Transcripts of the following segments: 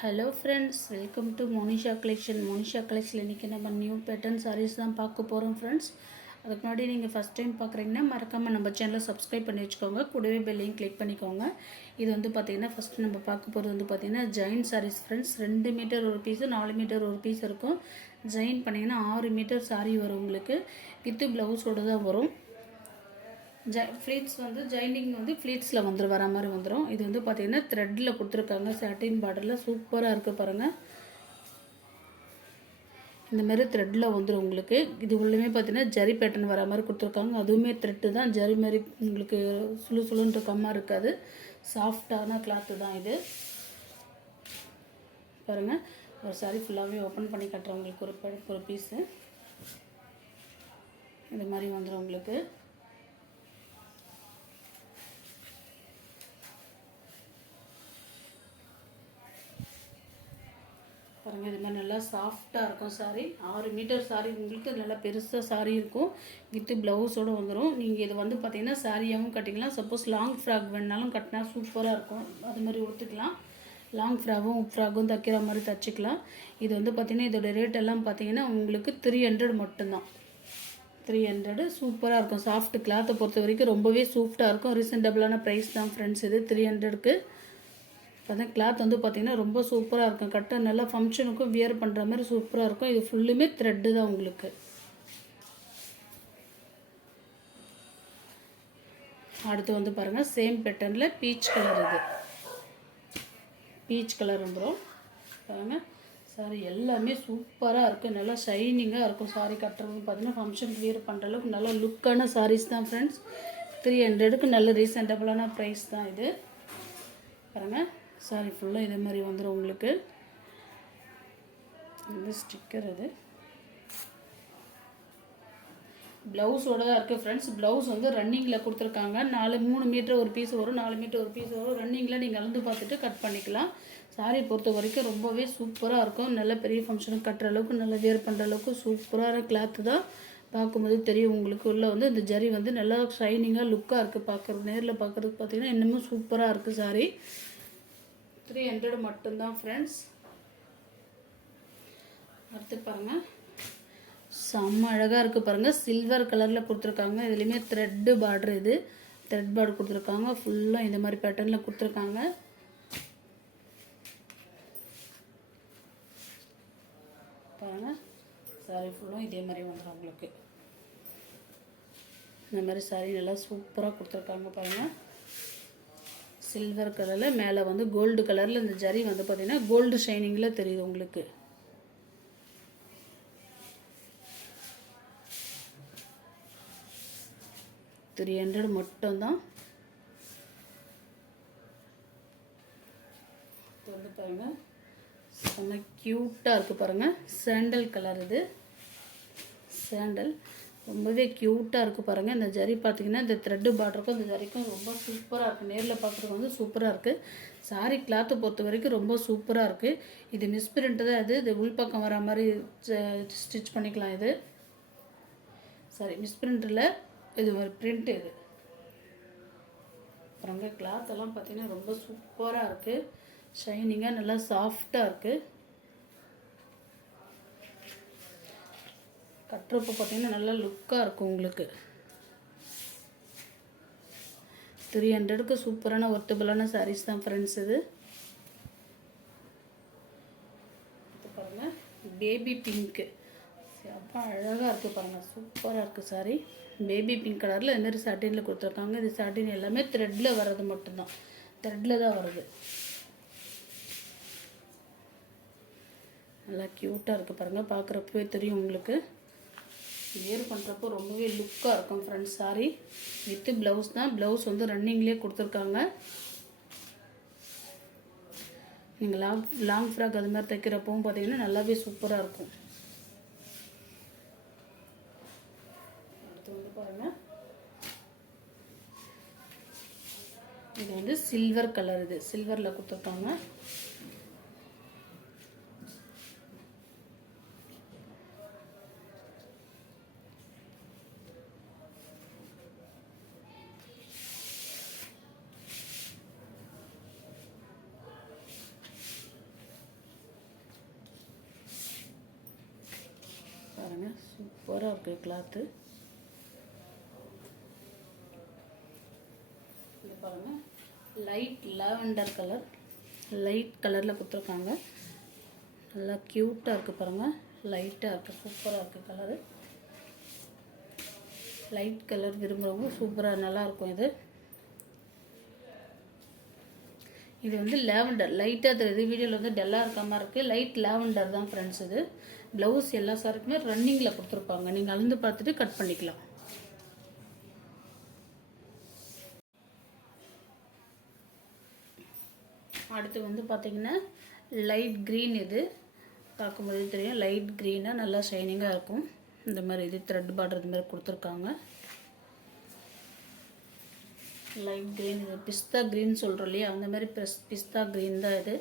Hello friends, welcome to Monisha collection. Monisha collection இன்றைக்கி நம்ம new pattern saris தான் பார்க்க போகிறோம் ஃப்ரெண்ட்ஸ். அதுக்கு முன்னாடி நீங்கள் ஃபஸ்ட் டைம் பார்க்குறீங்கன்னா மறக்காமல் நம்ம சேனலை சப்ஸ்கிரைப் பண்ணி வச்சுக்கோங்க. கூடவே பெல்லையும் கிளிக் பண்ணிக்கோங்க. இது வந்து பார்த்திங்கன்னா ஃபஸ்ட்டு நம்ம பார்க்க போகிறது வந்து பார்த்திங்கன்னா ஜெயின் சாரீஸ் ஃப்ரெண்ட்ஸ். 2 மீட்டர் ஒரு பீஸு, 4 மீட்டர் ஒரு பீஸ் இருக்கும். ஜெயின் பண்ணிங்கன்னா 6 மீட்டர் சாரீ வரும் உங்களுக்கு. வித்து ப்ளவுஸோடு தான் வரும். ஃப்ளீட்ஸ் வந்து ஜைனிங் வந்து ஃப்ளீட்ஸில் வர மாதிரி வந்துடும். இது வந்து பார்த்திங்கன்னா த்ரெட்டில் கொடுத்துருக்காங்க. சாட்டின் பார்டரில் சூப்பராக இருக்குது பாருங்கள். இந்த மாதிரி த்ரெட்டில் வந்துடும் உங்களுக்கு. இது உள்ளே பார்த்திங்கன்னா ஜரி பேட்டர்ன் வர மாதிரி கொடுத்துருக்காங்க. அதுவுமே த்ரெட்டு தான், ஜரி மாதிரி உங்களுக்கு சுழு சுழுன்ற கம்மா இருக்காது. சாஃப்டான கிளாத்து தான் இது பாருங்கள். ஒரு சாரி ஃபுல்லாகவே ஓப்பன் பண்ணி கட்டுறேன் உங்களுக்கு. ஒரு பீஸு இது மாதிரி வந்துடும் உங்களுக்கு. பாருங்கள், இது மாதிரி நல்லா சாஃப்டாக இருக்கும் சாரீ. 6 மீட்டர் சாரீ உங்களுக்கு நல்லா பெருசாக சாரீ இருக்கும். வித்து ப்ளவுஸோடு வந்துடும். நீங்கள் இது வந்து பார்த்திங்கன்னா சாரியாகவும் கட்டிக்கலாம். சப்போஸ் லாங் ஃப்ராக் வேணுனாலும் கட்டினா சூப்பராக இருக்கும். அது மாதிரி ஒத்துக்கலாம். லாங் ஃப்ராகும் தைக்கிற மாதிரி தைச்சிக்கலாம். இது வந்து பார்த்திங்கன்னா இதோட ரேட் எல்லாம் பார்த்திங்கன்னா உங்களுக்கு 300 மட்டும்தான். 300 சூப்பராக இருக்கும். சாஃப்ட் கிளாத்தை பொறுத்த வரைக்கும் ரொம்பவே சாஃப்டாக இருக்கும். ரீசனபிளான ப்ரைஸ் தான் ஃப்ரெண்ட்ஸ். இது 300க்கு. அதான் கிளாத் வந்து பார்த்திங்கன்னா ரொம்ப சூப்பராக இருக்கும். கட்ட நல்லா ஃபங்க்ஷனுக்கும் வியர் பண்ணுற மாதிரி சூப்பராக இருக்கும். இது ஃபுல்லுமே த்ரெட்டு தான் உங்களுக்கு. அடுத்து வந்து பாருங்கள், சேம் பேட்டர்னில் பீச் கலர். இது பீச் கலர் வந்துடும் பாருங்கள். சாரி எல்லாமே சூப்பராக இருக்குது. நல்லா ஷைனிங்காக இருக்கும். சாரி கட்டுறது பார்த்திங்கன்னா ஃபங்க்ஷனுக்கு வியர் பண்ணுற அளவுக்கு நல்லா லுக்கான சாரீஸ் தான் ஃப்ரெண்ட்ஸ். 300க்கு நல்ல ரீசனபிளான ப்ரைஸ் தான் இது பாருங்கள். சாரி ஃபுல்லாக இதே மாதிரி வந்துடும் உங்களுக்கு. இந்த ஸ்டிக்கர் இது ப்ளவுஸோடு தான் இருக்குது ஃப்ரெண்ட்ஸ். ப்ளவுஸ் வந்து ரன்னிங்கில் கொடுத்துருக்காங்க. 3 மீட்டர் ஒரு பீஸ் வரும், 4 மீட்டர் ஒரு பீஸ் வரும். ரன்னிங்கில் நீங்கள் அளந்து பார்த்துட்டு கட் பண்ணிக்கலாம். சாரி பொறுத்த வரைக்கும் ரொம்பவே சூப்பராக இருக்கும். நல்ல பெரிய ஃபங்க்ஷனுக்கு கட்டுற அளவுக்கு, நல்லா வேர் பண்ணுற அளவுக்கு சூப்பரான கிளாத்து தான். பார்க்கும்போது தெரியும் உங்களுக்கு. உள்ளே வந்து இந்த ஜரி வந்து நல்லா ஷைனிங்காக லுக்காக இருக்குது பார்க்குறது. நேரில் பார்க்குறதுக்கு பார்த்திங்கன்னா இன்னமும் சூப்பராக இருக்குது சாரி. 300 மட்டும்தான் ஃப்ரெண்ட்ஸ். அடுத்து பாருங்கள், செம்ம அழகாக இருக்குது பாருங்கள். சில்வர் கலரில் கொடுத்துருக்காங்க. இதுலேயுமே த்ரெட்டு பார்டர். இது த்ரெட் பார்டர் கொடுத்துருக்காங்க. ஃபுல்லாக இந்த மாதிரி பேட்டர்னில் கொடுத்துருக்காங்க பாருங்கள். சாரி ஃபுல்லும் இதே மாதிரி வந்துடும் உங்களுக்கு. இந்த மாதிரி சாரி நல்லா சூப்பராக கொடுத்துருக்காங்க பாருங்கள். சில்வர் கலரில் மேலே வந்து கோல்டு கலரில் இந்த ஜரி வந்து பார்த்திங்கன்னா கோல்டு ஷைனிங்கில் தெரியுது உங்களுக்கு. $300 மட்டும்தான். வந்து பாருங்கள், செம்ம க்யூட்டாக இருக்குது பாருங்கள். Sandal colour. இது சாண்டல் ரொம்பவே க்யூட்டாக இருக்குது பாருங்கள். இந்த ஜரி பார்த்திங்கன்னா இந்த த்ரெட்டு பார்டருக்கும் இந்த ஜரிக்கும் ரொம்ப சூப்பராக இருக்குது. நேரில் பார்க்குறதுக்கு வந்து சூப்பராக இருக்குது. சாரி கிளாத்தை பொறுத்த வரைக்கும் ரொம்ப சூப்பராக இருக்குது. இது மிஸ்பிரிண்ட் தான். இது உள்பக்கம் வர மாதிரி ஸ்டிச் பண்ணிக்கலாம். இது சாரி மிஸ்பிரிண்ட்டில் இது ஒரு பிரிண்ட். இது பாருங்கள், கிளாத்தெல்லாம் பார்த்திங்கன்னா ரொம்ப சூப்பராக இருக்குது. ஷைனிங்காக நல்லா சாஃப்டாக இருக்குது. கட்டுறப்போ பார்த்திங்கன்னா நல்லா லுக்காக இருக்கும் உங்களுக்கு. 300க்கு சூப்பரான ஒர்த்தபிளான சாரீஸ் தான் ஃப்ரெண்ட்ஸ். இது பாருங்கள், பேபி பிங்க்கு அப்போ அழகாக இருக்குது பாருங்கள். சூப்பராக இருக்குது சாரி. பேபி பிங்க் கலரில் இந்த மாதிரி சாட்டினில் கொடுத்துருக்காங்க. இது சாட்டின் எல்லாமே த்ரெட்டில் வர்றது மட்டும்தான். த்ரெட்டில் தான் வருது. நல்லா க்யூட்டாக இருக்குது பாருங்கள். பார்க்குறப்பவே தெரியும் உங்களுக்கு. வேர் பண்ணுறப்போ ரொம்பவே லுக்காக இருக்கும் ஃப்ரெண்ட்ஸ். சாரி வித்து ப்ளவுஸ் தான். ப்ளவுஸ் வந்து ரன்னிங்லேயே கொடுத்துருக்காங்க. நீங்கள் லாங் ஃப்ராக் அது மாதிரி தைக்கிறப்பவும் பார்த்தீங்கன்னா நல்லாவே சூப்பராக இருக்கும். அடுத்து வந்து பாருங்கள், இது வந்து சில்வர் கலர். இது சில்வரில் கொடுத்துருக்காங்க. சூப்பராக இருக்குது கிளாத்து. இது பாருங்கள், லைட் லாவெண்டர் கலர், லைட் கலரில் கொடுத்துருக்காங்க. நல்லா க்யூட்டாக இருக்குது பாருங்கள், லைட்டாக இருக்குது, சூப்பராக இருக்குது கலரு. லைட் கலர் விரும்புகிறவங்க சூப்பராக நல்லாயிருக்கும் இது. இது வந்து லாவெண்டர் லைட்டாக தெரியுது, வீடியோவில் வந்து டல்லாக இருக்க மாதிரி இருக்குது. லைட் லாவெண்டர் தான் ஃப்ரெண்ட்ஸ் இது. ப்ளவுஸ் எல்லா சாருக்குமே ரன்னிங்கில் கொடுத்துருப்பாங்க, நீங்கள் அளந்து பார்த்துட்டு கட் பண்ணிக்கலாம். அடுத்து வந்து பார்த்திங்கன்னா லைட் க்ரீன். இது பார்க்கும்போது தெரியும், லைட் க்ரீனாக நல்லா ஷைனிங்காக இருக்கும். இந்த மாதிரி இது த்ரெட் பார்டர் இது மாதிரி கொடுத்துருக்காங்க. லைட் க்ரீன், இது பிஸ்தா க்ரீன் சொல்கிறோம் இல்லையா, அந்த மாதிரி பிஸ்தா க்ரீன் தான் இது.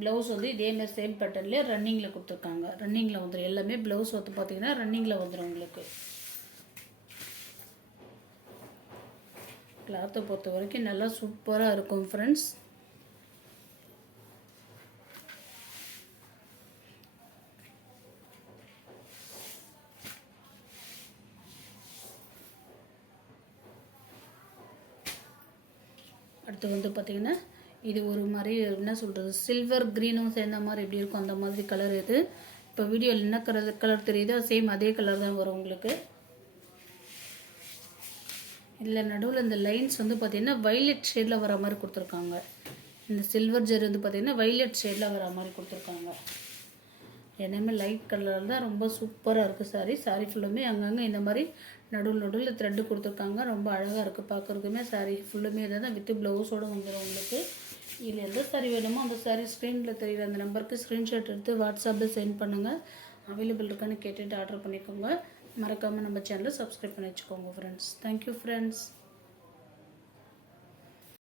ப்ளவுஸ் வந்து இதேமாதிரி சேம் பேட்டர்ன்லேயே ரன்னிங்கில் கொடுத்துருக்காங்க. ரன்னிங்கில் வந்துடும் எல்லாமே. ப்ளவுஸ் வந்து பார்த்திங்கன்னா ரன்னிங்கில் வந்துடும் உங்களுக்கு. கிளாத்தை பொறுத்த வரைக்கும் நல்லா சூப்பராக இருக்கும் ஃப்ரெண்ட்ஸ். அடுத்து வந்து பார்த்திங்கன்னா இது ஒரு மாதிரி என்ன சொல்கிறது, சில்வர் க்ரீனும் சேர்ந்த மாதிரி எப்படி இருக்கும் அந்த மாதிரி கலர் இது. இப்போ வீடியோவில் என்ன கலர் தெரியுதோ சேம் அதே கலர் தான் வரும் உங்களுக்கு. இதில் நடுவில் இந்த லைன்ஸ் வந்து பார்த்திங்கன்னா வைலட் ஷேடில் வர மாதிரி கொடுத்துருக்காங்க. இந்த சில்வர் ஜெர் வந்து பார்த்திங்கன்னா வைலட் ஷேடில் வர மாதிரி கொடுத்துருக்காங்க. எல்லாமே லைட் கலரில் தான் ரொம்ப சூப்பராக இருக்குது சாரீ. சாரீ ஃபுல்லுமே அங்கங்கே இந்த மாதிரி நடுவில் த்ரெட்டு கொடுத்துருக்காங்க. ரொம்ப அழகாக இருக்குது பார்க்குறதுக்குமே. சாரீ ஃபுல்லுமே இதை தான் வித்து ப்ளவுஸோடு வந்துடும் உங்களுக்கு. இதில் எந்த சாரீ வேணுமோ அந்த சாரீ ஸ்க்ரீனில் தெரியுற அந்த நம்பருக்கு ஸ்க்ரீன்ஷாட் எடுத்து வாட்ஸ்அப்பில் சென்ட் பண்ணுங்கள். அவைலபிள் இருக்கான்னு கேட்டுட்டு ஆர்டர் பண்ணிக்கோங்க. மறக்காமல் நம்ம சேனலை சப்ஸ்கிரைப் பண்ணி வச்சுக்கோங்க ஃப்ரெண்ட்ஸ். Thank you friends.